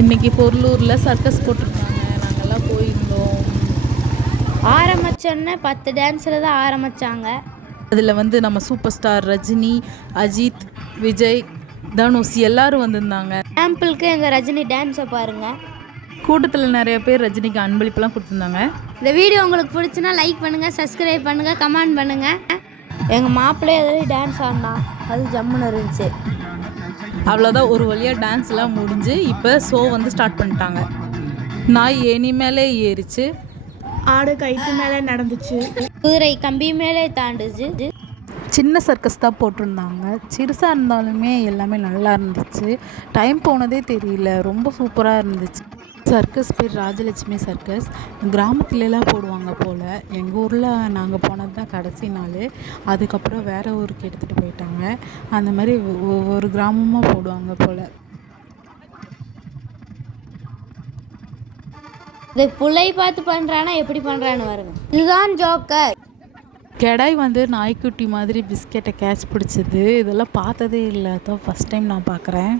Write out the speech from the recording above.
இன்னைக்கு பொருளூரில் சர்க்கஸ் போட்டிருந்தாங்க. நாங்கள்லாம் போயிருந்தோம். ஆரம்பிச்சோன்னே 10 டான்ஸில் தான் ஆரம்பித்தாங்க. அதில் வந்து நம்ம சூப்பர் ஸ்டார் ரஜினி, அஜித், விஜய், தனுஷ் எல்லாரும் வந்திருந்தாங்க. சாம்பிளுக்கு எங்கள் ரஜினி டான்ஸை பாருங்கள். கூட்டத்தில் நிறைய பேர் ரஜினிக்கு அன்பளிப்பெல்லாம் கொடுத்துருந்தாங்க. இந்த வீடியோ உங்களுக்கு பிடிச்சுன்னா லைக் பண்ணுங்கள், சப்ஸ்கிரைப் பண்ணுங்கள், கமெண்ட் பண்ணுங்கள். எங்கள் மாப்பிள்ளை எதாவது டான்ஸ் ஆடினா அது ஜம்முன்னு இருந்துச்சு. அவ்வளோதான், ஒரு வழியாக டான்ஸ்லாம் முடிஞ்சு இப்போ ஷோ வந்து ஸ்டார்ட் பண்ணிட்டாங்க. நாய் ஏணி மேலே ஏறிச்சு, ஆடு கைத்து மேலே நடந்துச்சு, குதிரை கம்பி மேலே தாண்டுச்சு. சின்ன சர்க்கஸ் தான் போட்டிருந்தாங்க. சிறுசாக இருந்தாலுமே எல்லாமே நல்லா இருந்துச்சு. டைம் போனதே தெரியல, ரொம்ப சூப்பராக இருந்துச்சு. சர்க்கஸ் பேர் ராஜலட்சுமி சர்க்கஸ். கிராமத்துலலாம் போடுவாங்க போல். எங்கள் ஊரில் நாங்கள் போனது தான் கடைசி நாள். அதுக்கப்புறம் வேறு ஊருக்கு எடுத்துகிட்டு போயிட்டாங்க. அந்த மாதிரி ஒவ்வொரு கிராமமாக போடுவாங்க போல். இது புள்ளை பார்த்து பண்ணுறானா எப்படி பண்ணுறான்னு பாருங்க. இதுதான் ஜோக்கர். கெடாய் வந்து நாய்க்குட்டி மாதிரி பிஸ்கெட்டை கேட்ச் பிடிச்சது. இதெல்லாம் பார்த்ததே இல்லை, அதான் ஃபஸ்ட் டைம் நான் பார்க்குறேன்.